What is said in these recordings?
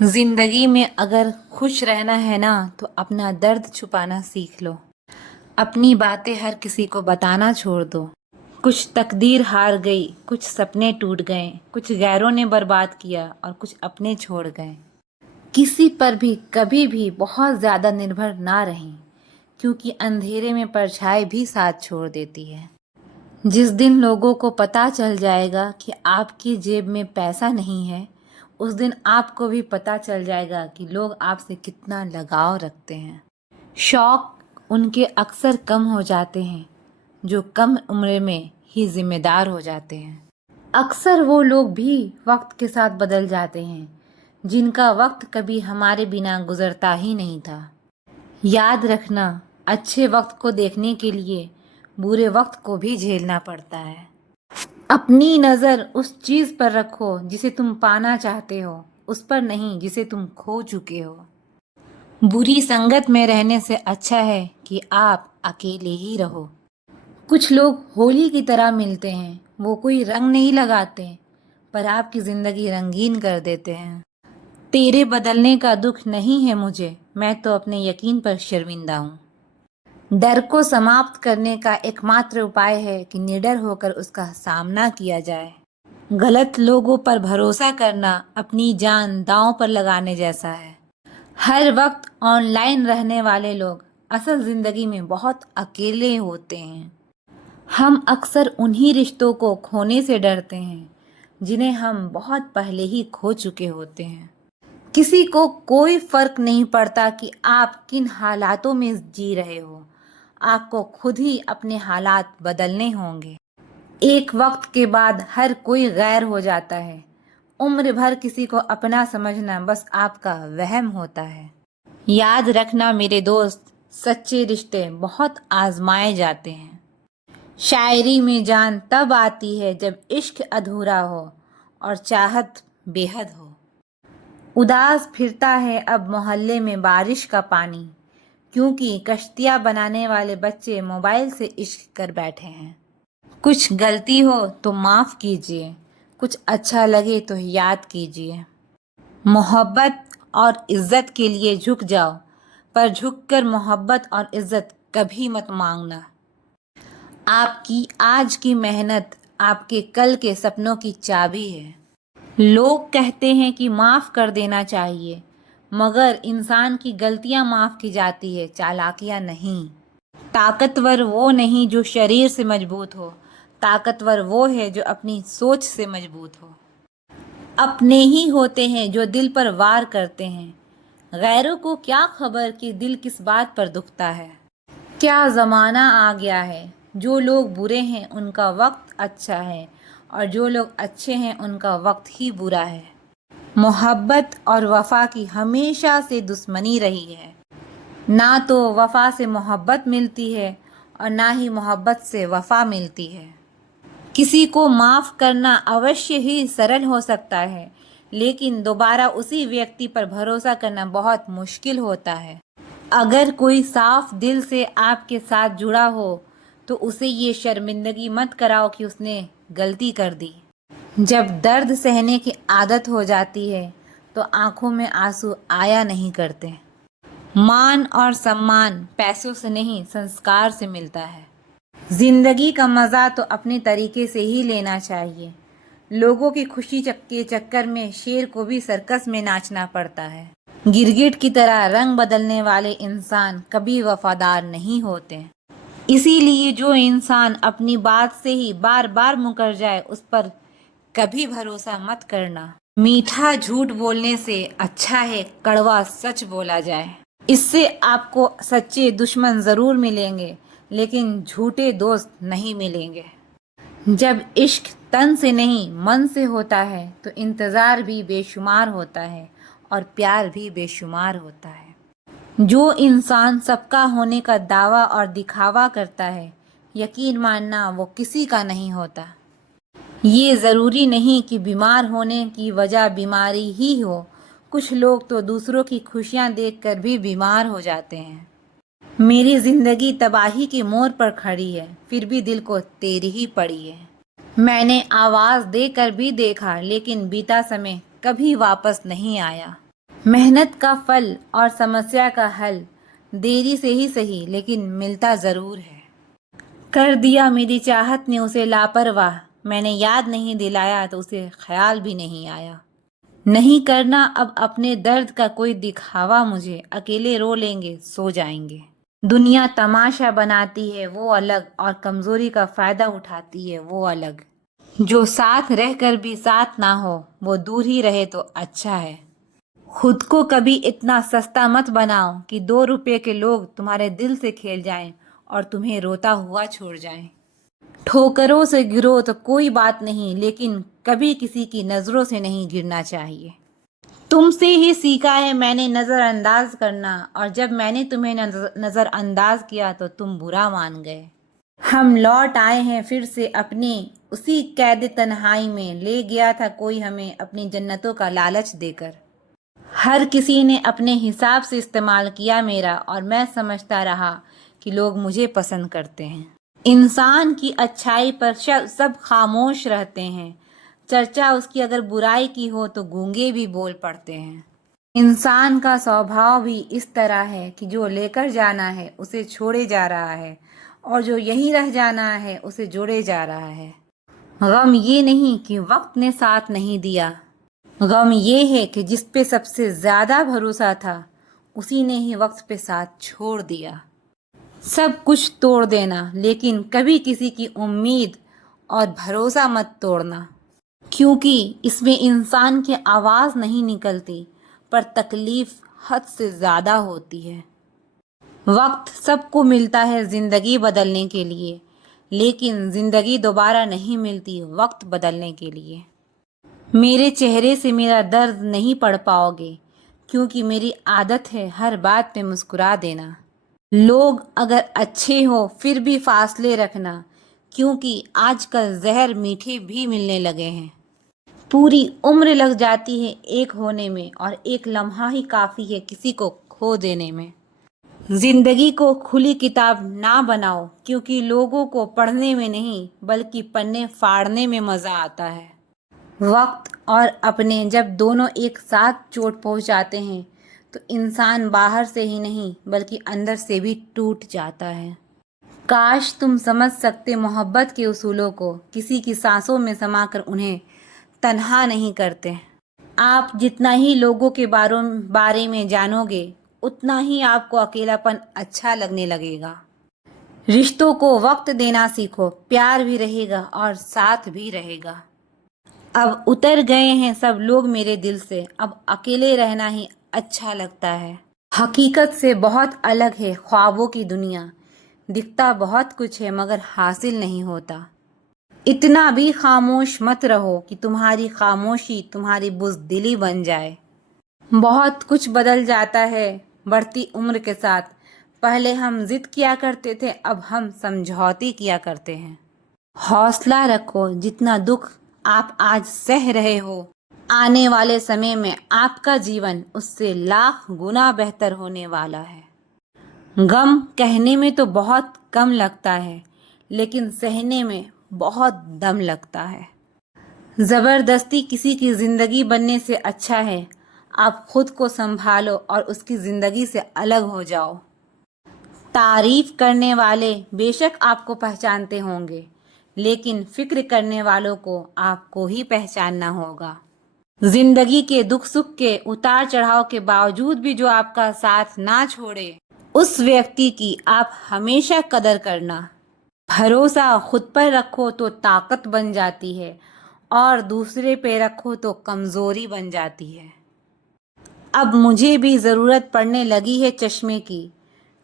जिंदगी में अगर खुश रहना है ना तो अपना दर्द छुपाना सीख लो। अपनी बातें हर किसी को बताना छोड़ दो। कुछ तकदीर हार गई, कुछ सपने टूट गए, कुछ गैरों ने बर्बाद किया और कुछ अपने छोड़ गए। किसी पर भी कभी भी बहुत ज्यादा निर्भर ना रहें, क्योंकि अंधेरे में परछाई भी साथ छोड़ देती है। जिस दिन लोगों को पता चल जाएगा कि आपकी जेब में पैसा नहीं है, उस दिन आपको भी पता चल जाएगा कि लोग आपसे कितना लगाव रखते हैं। शौक उनके अक्सर कम हो जाते हैं जो कम उम्र में ही जिम्मेदार हो जाते हैं। अक्सर वो लोग भी वक्त के साथ बदल जाते हैं जिनका वक्त कभी हमारे बिना गुजरता ही नहीं था। याद रखना, अच्छे वक्त को देखने के लिए बुरे वक्त को भी झेलना पड़ता है। अपनी नज़र उस चीज़ पर रखो जिसे तुम पाना चाहते हो, उस पर नहीं जिसे तुम खो चुके हो। बुरी संगत में रहने से अच्छा है कि आप अकेले ही रहो। कुछ लोग होली की तरह मिलते हैं, वो कोई रंग नहीं लगाते पर आपकी ज़िंदगी रंगीन कर देते हैं। तेरे बदलने का दुख नहीं है मुझे, मैं तो अपने यकीन पर शर्मिंदा हूँ। डर को समाप्त करने का एकमात्र उपाय है कि निडर होकर उसका सामना किया जाए। गलत लोगों पर भरोसा करना अपनी जान दांव पर लगाने जैसा है। हर वक्त ऑनलाइन रहने वाले लोग असल जिंदगी में बहुत अकेले होते हैं। हम अक्सर उन्हीं रिश्तों को खोने से डरते हैं जिन्हें हम बहुत पहले ही खो चुके होते हैं। किसी को कोई फर्क नहीं पड़ता कि आप किन हालातों में जी रहे हो, आपको खुद ही अपने हालात बदलने होंगे। एक वक्त के बाद हर कोई गैर हो जाता है। उम्र भर किसी को अपना समझना बस आपका वहम होता है। याद रखना मेरे दोस्त, सच्चे रिश्ते बहुत आजमाए जाते हैं। शायरी में जान तब आती है जब इश्क अधूरा हो और चाहत बेहद हो। उदास फिरता है अब मोहल्ले में बारिश का पानी, क्योंकि कश्तियाँ बनाने वाले बच्चे मोबाइल से इश्क कर बैठे हैं। कुछ गलती हो तो माफ़ कीजिए, कुछ अच्छा लगे तो याद कीजिए। मोहब्बत और इज़्ज़त के लिए झुक जाओ, पर झुककर मोहब्बत और इज़्ज़त कभी मत मांगना। आपकी आज की मेहनत आपके कल के सपनों की चाबी है। लोग कहते हैं कि माफ़ कर देना चाहिए, मगर इंसान की गलतियां माफ़ की जाती है, चालाकियां नहीं। ताकतवर वो नहीं जो शरीर से मजबूत हो, ताकतवर वो है जो अपनी सोच से मजबूत हो। अपने ही होते हैं जो दिल पर वार करते हैं, गैरों को क्या खबर कि दिल किस बात पर दुखता है। क्या ज़माना आ गया है, जो लोग बुरे हैं उनका वक्त अच्छा है और जो लोग अच्छे हैं उनका वक्त ही बुरा है। मोहब्बत और वफा की हमेशा से दुश्मनी रही है। ना तो वफा से मोहब्बत मिलती है और ना ही मोहब्बत से वफा मिलती है। किसी को माफ़ करना अवश्य ही सरल हो सकता है, लेकिन दोबारा उसी व्यक्ति पर भरोसा करना बहुत मुश्किल होता है। अगर कोई साफ दिल से आपके साथ जुड़ा हो तो उसे ये शर्मिंदगी मत कराओ कि उसने गलती कर दी। जब दर्द सहने की आदत हो जाती है तो आंखों में आंसू आया नहीं करते। मान और सम्मान पैसों से नहीं, संस्कार से मिलता है। जिंदगी का मज़ा तो अपने तरीके से ही लेना चाहिए। लोगों की खुशी के चक्कर में शेर को भी सर्कस में नाचना पड़ता है। गिरगिट की तरह रंग बदलने वाले इंसान कभी वफादार नहीं होते। इसीलिए जो इंसान अपनी बात से ही बार बार मुकर जाए उस पर कभी भरोसा मत करना। मीठा झूठ बोलने से अच्छा है कड़वा सच बोला जाए। इससे आपको सच्चे दुश्मन ज़रूर मिलेंगे, लेकिन झूठे दोस्त नहीं मिलेंगे। जब इश्क तन से नहीं मन से होता है तो इंतज़ार भी बेशुमार होता है और प्यार भी बेशुमार होता है। जो इंसान सबका होने का दावा और दिखावा करता है, यकीन मानना वो किसी का नहीं होता। ये ज़रूरी नहीं कि बीमार होने की वजह बीमारी ही हो, कुछ लोग तो दूसरों की खुशियाँ देखकर भी बीमार हो जाते हैं। मेरी ज़िंदगी तबाही के मोड़ पर खड़ी है, फिर भी दिल को तेरी ही पड़ी है। मैंने आवाज़ देकर भी देखा, लेकिन बीता समय कभी वापस नहीं आया। मेहनत का फल और समस्या का हल देरी से ही सही लेकिन मिलता ज़रूर है। कर दिया मेरी चाहत ने उसे लापरवाह, मैंने याद नहीं दिलाया तो उसे ख्याल भी नहीं आया। नहीं करना अब अपने दर्द का कोई दिखावा मुझे, अकेले रो लेंगे सो जाएंगे। दुनिया तमाशा बनाती है वो अलग, और कमजोरी का फायदा उठाती है वो अलग। जो साथ रहकर भी साथ ना हो वो दूर ही रहे तो अच्छा है। खुद को कभी इतना सस्ता मत बनाओ कि 2 रुपए के लोग तुम्हारे दिल से खेल जाएं और तुम्हें रोता हुआ छोड़ जाएं। ठोकरों से गिरो तो कोई बात नहीं, लेकिन कभी किसी की नज़रों से नहीं गिरना चाहिए। तुमसे ही सीखा है मैंने नज़रअंदाज करना, और जब मैंने तुम्हें नज़रअंदाज किया तो तुम बुरा मान गए। हम लौट आए हैं फिर से अपने उसी कैद तन्हाई में, ले गया था कोई हमें अपनी जन्नतों का लालच देकर। हर किसी ने अपने हिसाब से इस्तेमाल किया मेरा, और मैं समझता रहा कि लोग मुझे पसंद करते हैं। इंसान की अच्छाई पर सब खामोश रहते हैं, चर्चा उसकी अगर बुराई की हो तो गूंगे भी बोल पड़ते हैं। इंसान का स्वभाव भी इस तरह है कि जो लेकर जाना है उसे छोड़े जा रहा है, और जो यहीं रह जाना है उसे जोड़े जा रहा है। गम ये नहीं कि वक्त ने साथ नहीं दिया, गम ये है कि जिस पे सबसे ज्यादा भरोसा था उसी ने ही वक्त पे साथ छोड़ दिया। सब कुछ तोड़ देना, लेकिन कभी किसी की उम्मीद और भरोसा मत तोड़ना, क्योंकि इसमें इंसान की आवाज़ नहीं निकलती पर तकलीफ हद से ज़्यादा होती है। वक्त सबको मिलता है ज़िंदगी बदलने के लिए, लेकिन ज़िंदगी दोबारा नहीं मिलती वक्त बदलने के लिए। मेरे चेहरे से मेरा दर्द नहीं पढ़ पाओगे, क्योंकि मेरी आदत है हर बात पे मुस्कुरा देना। लोग अगर अच्छे हो फिर भी फासले रखना, क्योंकि आजकल जहर मीठे भी मिलने लगे हैं। पूरी उम्र लग जाती है एक होने में, और एक लम्हा ही काफ़ी है किसी को खो देने में। जिंदगी को खुली किताब ना बनाओ, क्योंकि लोगों को पढ़ने में नहीं बल्कि पन्ने फाड़ने में मज़ा आता है। वक्त और अपने जब दोनों एक साथ चोट पहुंचाते हैं तो इंसान बाहर से ही नहीं बल्कि अंदर से भी टूट जाता है। काश तुम समझ सकते मोहब्बत के उसूलों को, किसी की सांसों में समाकर उन्हें तन्हा नहीं करते। आप जितना ही लोगों के बारे में जानोगे उतना ही आपको अकेलापन अच्छा लगने लगेगा। रिश्तों को वक्त देना सीखो, प्यार भी रहेगा और साथ भी रहेगा। अब उतर गए हैं सब लोग मेरे दिल से, अब अकेले रहना ही अच्छा लगता है। हकीकत से बहुत अलग है ख्वाबों की दुनिया, दिखता बहुत कुछ है मगर हासिल नहीं होता। इतना भी खामोश मत रहो कि तुम्हारी खामोशी तुम्हारी बुज़दिली बन जाए। बहुत कुछ बदल जाता है बढ़ती उम्र के साथ। पहले हम जिद किया करते थे, अब हम समझौते किया करते हैं। हौसला रखो, जितना दुख आप आज सह रहे हो आने वाले समय में आपका जीवन उससे लाख गुना बेहतर होने वाला है। गम कहने में तो बहुत कम लगता है, लेकिन सहने में बहुत दम लगता है। ज़बरदस्ती किसी की ज़िंदगी बनने से अच्छा है आप खुद को संभालो और उसकी ज़िंदगी से अलग हो जाओ। तारीफ करने वाले बेशक आपको पहचानते होंगे, लेकिन फिक्र करने वालों को आपको ही पहचानना होगा। जिंदगी के दुख सुख के उतार चढ़ाव के बावजूद भी जो आपका साथ ना छोड़े, उस व्यक्ति की आप हमेशा कदर करना। भरोसा खुद पर रखो तो ताकत बन जाती है, और दूसरे पे रखो तो कमज़ोरी बन जाती है। अब मुझे भी ज़रूरत पड़ने लगी है चश्मे की,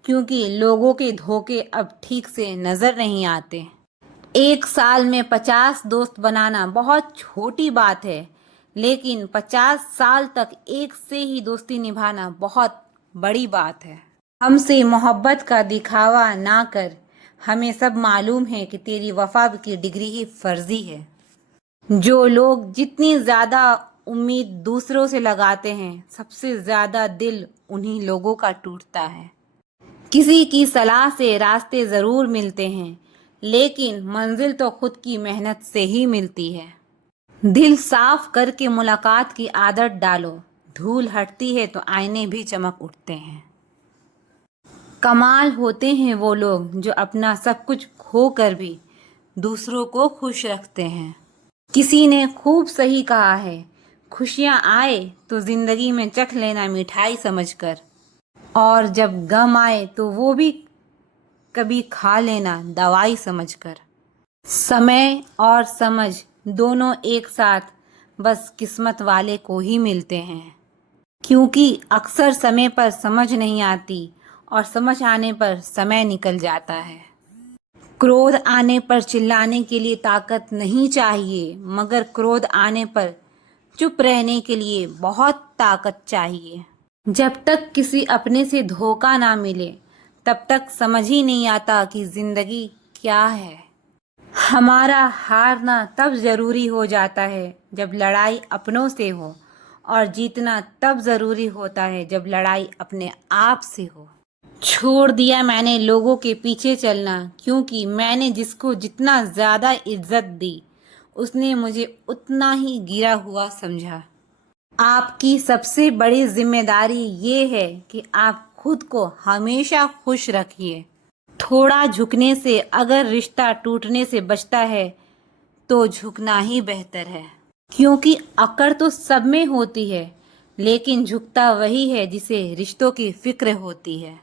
क्योंकि लोगों के धोखे अब ठीक से नज़र नहीं आते। एक साल में 50 दोस्त बनाना बहुत छोटी बात है, लेकिन 50 साल तक एक से ही दोस्ती निभाना बहुत बड़ी बात है। हमसे मोहब्बत का दिखावा ना कर, हमें सब मालूम है कि तेरी वफा की डिग्री ही फर्जी है। जो लोग जितनी ज़्यादा उम्मीद दूसरों से लगाते हैं, सबसे ज़्यादा दिल उन्हीं लोगों का टूटता है। किसी की सलाह से रास्ते ज़रूर मिलते हैं, लेकिन मंजिल तो खुद की मेहनत से ही मिलती है। दिल साफ करके मुलाकात की आदत डालो, धूल हटती है तो आईने भी चमक उठते हैं। कमाल होते हैं वो लोग जो अपना सब कुछ खोकर भी दूसरों को खुश रखते हैं। किसी ने खूब सही कहा है, खुशियाँ आए तो जिंदगी में चख लेना मिठाई समझकर, और जब गम आए तो वो भी कभी खा लेना दवाई समझकर। समय और समझ दोनों एक साथ बस किस्मत वाले को ही मिलते हैं, क्योंकि अक्सर समय पर समझ नहीं आती और समझ आने पर समय निकल जाता है। क्रोध आने पर चिल्लाने के लिए ताकत नहीं चाहिए, मगर क्रोध आने पर चुप रहने के लिए बहुत ताकत चाहिए। जब तक किसी अपने से धोखा ना मिले तब तक समझ ही नहीं आता कि जिंदगी क्या है। हमारा हारना तब ज़रूरी हो जाता है जब लड़ाई अपनों से हो, और जीतना तब ज़रूरी होता है जब लड़ाई अपने आप से हो। छोड़ दिया मैंने लोगों के पीछे चलना, क्योंकि मैंने जिसको जितना ज़्यादा इज्जत दी उसने मुझे उतना ही गिरा हुआ समझा। आपकी सबसे बड़ी जिम्मेदारी ये है कि आप खुद को हमेशा खुश रखिए। थोड़ा झुकने से अगर रिश्ता टूटने से बचता है तो झुकना ही बेहतर है, क्योंकि अकड़ तो सब में होती है, लेकिन झुकता वही है जिसे रिश्तों की फिक्र होती है।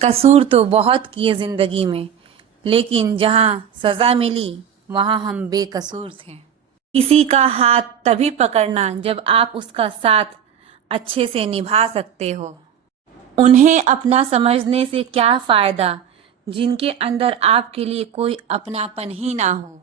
कसूर तो बहुत किए जिंदगी में, लेकिन जहाँ सज़ा मिली वहाँ हम बेकसूर थे। किसी का हाथ तभी पकड़ना जब आप उसका साथ अच्छे से निभा सकते हो। उन्हें अपना समझने से क्या फ़ायदा जिनके अंदर आपके लिए कोई अपनापन ही ना हो।